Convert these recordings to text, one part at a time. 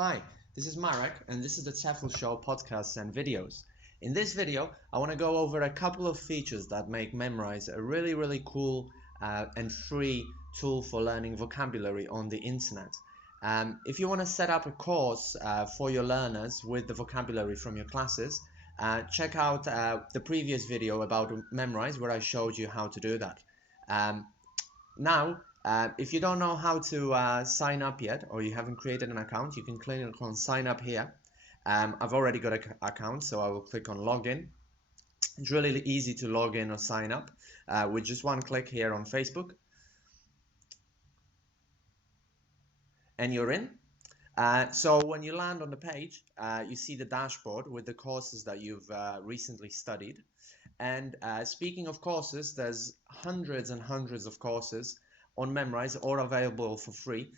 Hi, this is Marek, and this is the TEFL Show podcasts and videos. In this video, I want to go over a couple of features that make Memrise a really cool and free tool for learning vocabulary on the internet. If you want to set up a course for your learners with the vocabulary from your classes, check out the previous video about Memrise where I showed you how to do that. Now, if you don't know how to sign up yet, or you haven't created an account, you can click on sign up here. I've already got an account, so I will click on login. It's really easy to log in or sign up with just one click here on Facebook. And you're in. So when you land on the page, you see the dashboard with the courses that you've recently studied. And speaking of courses, there's hundreds and hundreds of courses on Memrise, all available for free.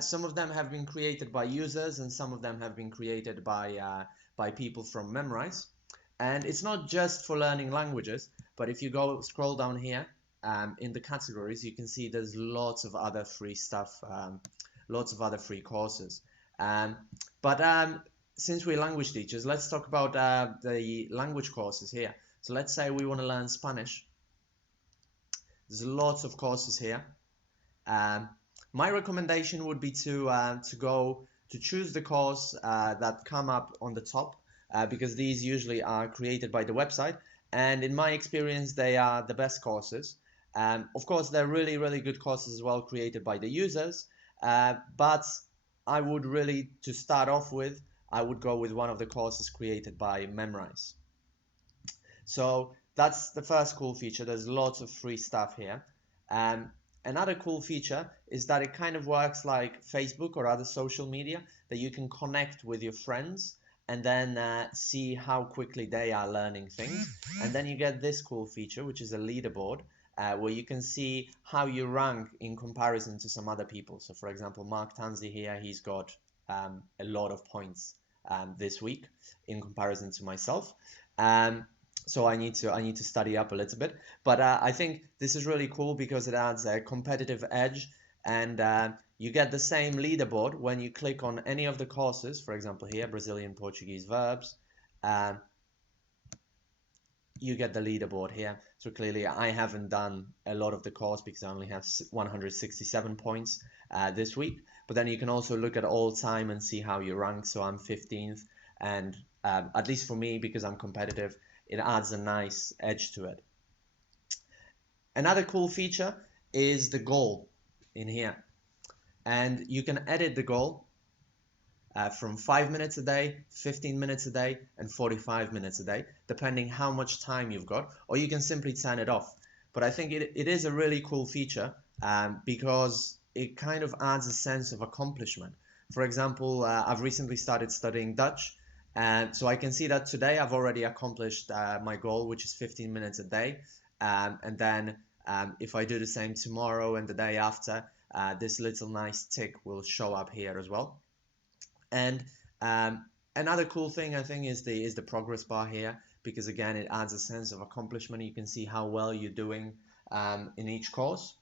Some of them have been created by users, and some of them have been created by people from Memrise. And it's not just for learning languages, but if you scroll down here in the categories, you can see there's lots of other free stuff, lots of other free courses. Since we're language teachers, let's talk about the language courses here. So let's say we want to learn Spanish. There's lots of courses here. My recommendation would be to choose the course that come up on the top, because these usually are created by the website, and in my experience they are the best courses. Of course, they're really good courses as well, created by the users, but I would really, to start off with, I would go with one of the courses created by Memrise. So that's the first cool feature. There's lots of free stuff here. Another cool feature is that it kind of works like Facebook or other social media, that you can connect with your friends and then see how quickly they are learning things. And then you get this cool feature, which is a leaderboard, where you can see how you rank in comparison to some other people. So for example, Mark Tanzi here, he's got a lot of points this week in comparison to myself. So I need to study up a little bit, but I think this is really cool because it adds a competitive edge, and you get the same leaderboard when you click on any of the courses. For example, here, Brazilian Portuguese verbs. You get the leaderboard here. So clearly I haven't done a lot of the course because I only have 167 points this week. But then you can also look at all time and see how you rank. So I'm 15th, and at least for me, because I'm competitive, it adds a nice edge to it. Another cool feature is the goal in here. And you can edit the goal from 5 minutes a day, 15 minutes a day, and 45 minutes a day, depending how much time you've got, or you can simply turn it off. But I think it is a really cool feature because it kind of adds a sense of accomplishment. For example, I've recently started studying Dutch, and so I can see that today I've already accomplished my goal, which is 15 minutes a day. And then if I do the same tomorrow and the day after, this little nice tick will show up here as well. And another cool thing I think is the progress bar here, because again it adds a sense of accomplishment. You can see how well you're doing in each course.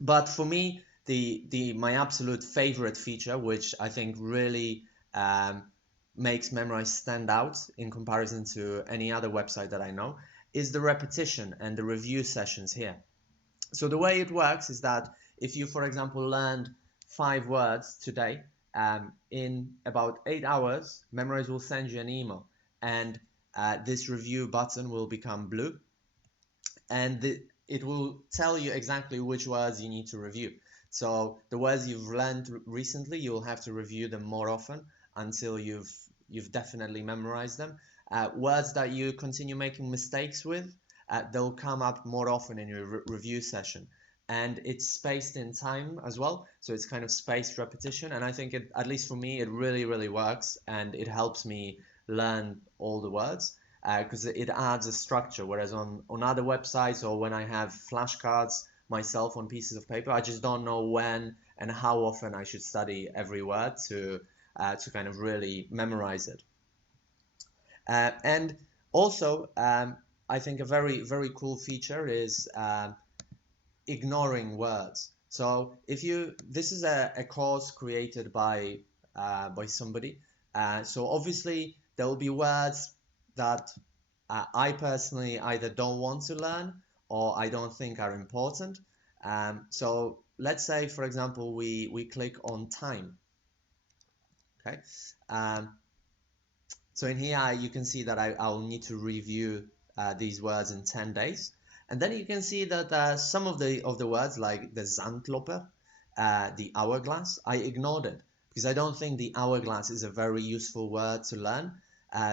But for me, my absolute favorite feature, which I think really makes Memrise stand out in comparison to any other website that I know, is the repetition and the review sessions here. So the way it works is that if you, for example, learned 5 words today, in about 8 hours, Memrise will send you an email, and this review button will become blue, and it will tell you exactly which words you need to review. So the words you've learned recently, you'll have to review them more often until you've definitely memorized them. Words that you continue making mistakes with, they'll come up more often in your review session. And it's spaced in time as well, so it's kind of spaced repetition, and I think at least for me, it really works, and it helps me learn all the words because it adds a structure, whereas on other websites or when I have flashcards myself on pieces of paper, I just don't know when and how often I should study every word to kind of really memorize it. And also, I think a very cool feature is ignoring words. So this is a course created by by somebody. So obviously there will be words that I personally either don't want to learn or I don't think are important. So let's say, for example, we click on time. Okay. Um, so in here you can see that I'll need to review these words in 10 days. And then you can see that some of the words like the Zandloper, the hourglass, I ignored it because I don't think the hourglass is a very useful word to learn.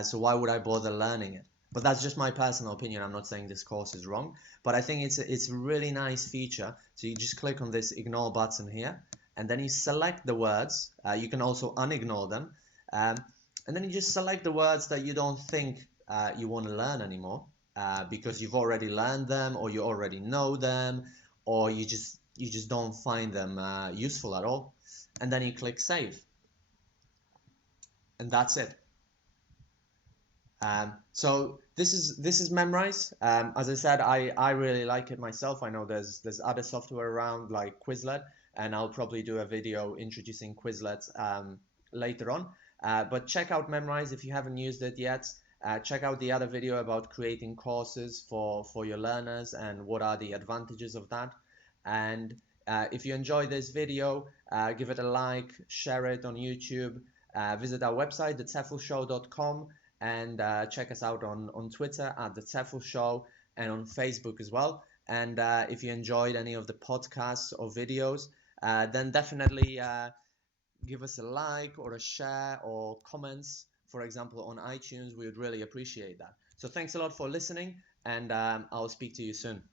So why would I bother learning it? But that's just my personal opinion. I'm not saying this course is wrong, but I think it's a really nice feature. So you just click on this ignore button here, and then you select the words. You can also unignore them. And then you just select the words that you don't think you want to learn anymore because you've already learned them, or you already know them, or you just don't find them useful at all. And then you click save, and that's it. So this is Memrise. As I said, I really like it myself. I know there's other software around like Quizlet, and I'll probably do a video introducing Quizlet later on. But check out Memrise if you haven't used it yet. Check out the other video about creating courses for your learners and what are the advantages of that. And if you enjoyed this video, give it a like, share it on YouTube, visit our website, theteflshow.com, and check us out on Twitter at the TEFL Show and on Facebook as well. And if you enjoyed any of the podcasts or videos, then definitely give us a like or a share or comments, for example, on iTunes. We would really appreciate that. So thanks a lot for listening, and I'll speak to you soon.